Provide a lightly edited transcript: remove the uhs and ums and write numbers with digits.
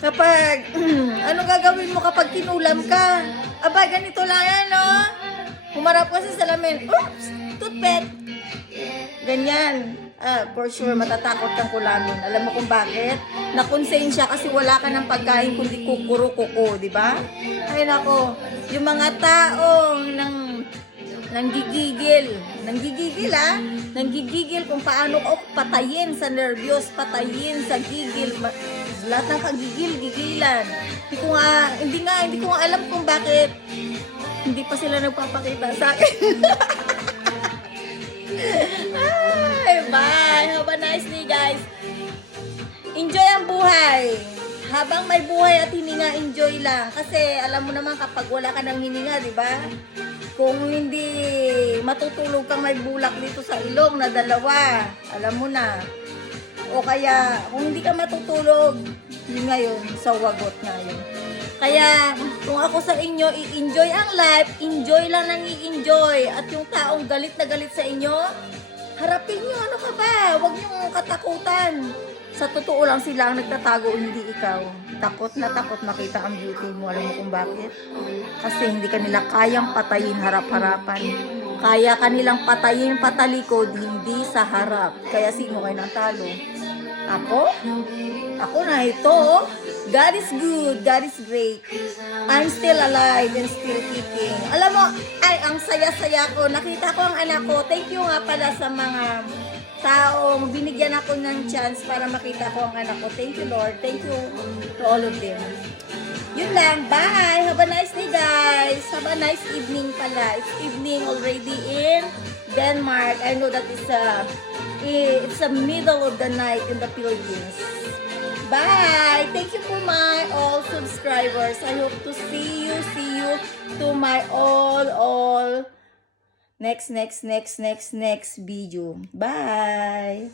Kapag, ano gagawin mo kapag kinulam ka? Aba, ganito lang yan, no? Humarap ka sa salamin. Oops! Toothpick! Ganyan. For sure, matatakot kang kulamin. Alam mo kung bakit? Nakonsensya kasi wala ka ng pagkain kundi kukuro-kuko, di ba? Ay nako, yung mga taong nanggigigil kung paano ko patayin sa nervyos, patayin sa gigil, lahat ng kagigil-gigilan. Hindi ko nga alam kung bakit hindi pa sila nagpapakita sa akin. Ay, bye! Have a nice day, guys! Enjoy ang buhay! Habang may buhay at hininga, enjoy lang. Kasi alam mo naman kapag wala ka ng hininga, di ba? Kung hindi matutulog kang may bulak dito sa ilong na dalawa, alam mo na. O kaya, kung hindi ka matutulog, yun ngayon, sa wagot ngayon. Kaya, kung ako sa inyo, i-enjoy ang life, enjoy lang nang i-enjoy. At yung taong galit na galit sa inyo, harapin nyo, ano ka ba? Huwag nyo katakutan. Sa totoo lang sila ang nagtatago, hindi ikaw. Takot na takot makita ang beauty mo. Alam mo kung bakit? Kasi hindi kanila kayang patayin harap-harapan. Kaya kanilang patayin patalikod, hindi sa harap. Kaya sino kayo natalo? Ako? Ako na ito. God is good. God is great. I'm still alive and still kicking. Alam mo, ay, ang saya-saya ko. Nakita ko ang anak ko. Thank you nga pala sa mga taong binigyan ako ng chance para makita ko ang anak ko. Thank you, Lord. Thank you to all of them. Yun lang. Bye! Have a nice day, guys. Have a nice evening pala. It's evening already in Denmark. I know that it's the middle of the night in the Philippines. Bye! Thank you for my all subscribers. I hope to see you to my all next video. Bye!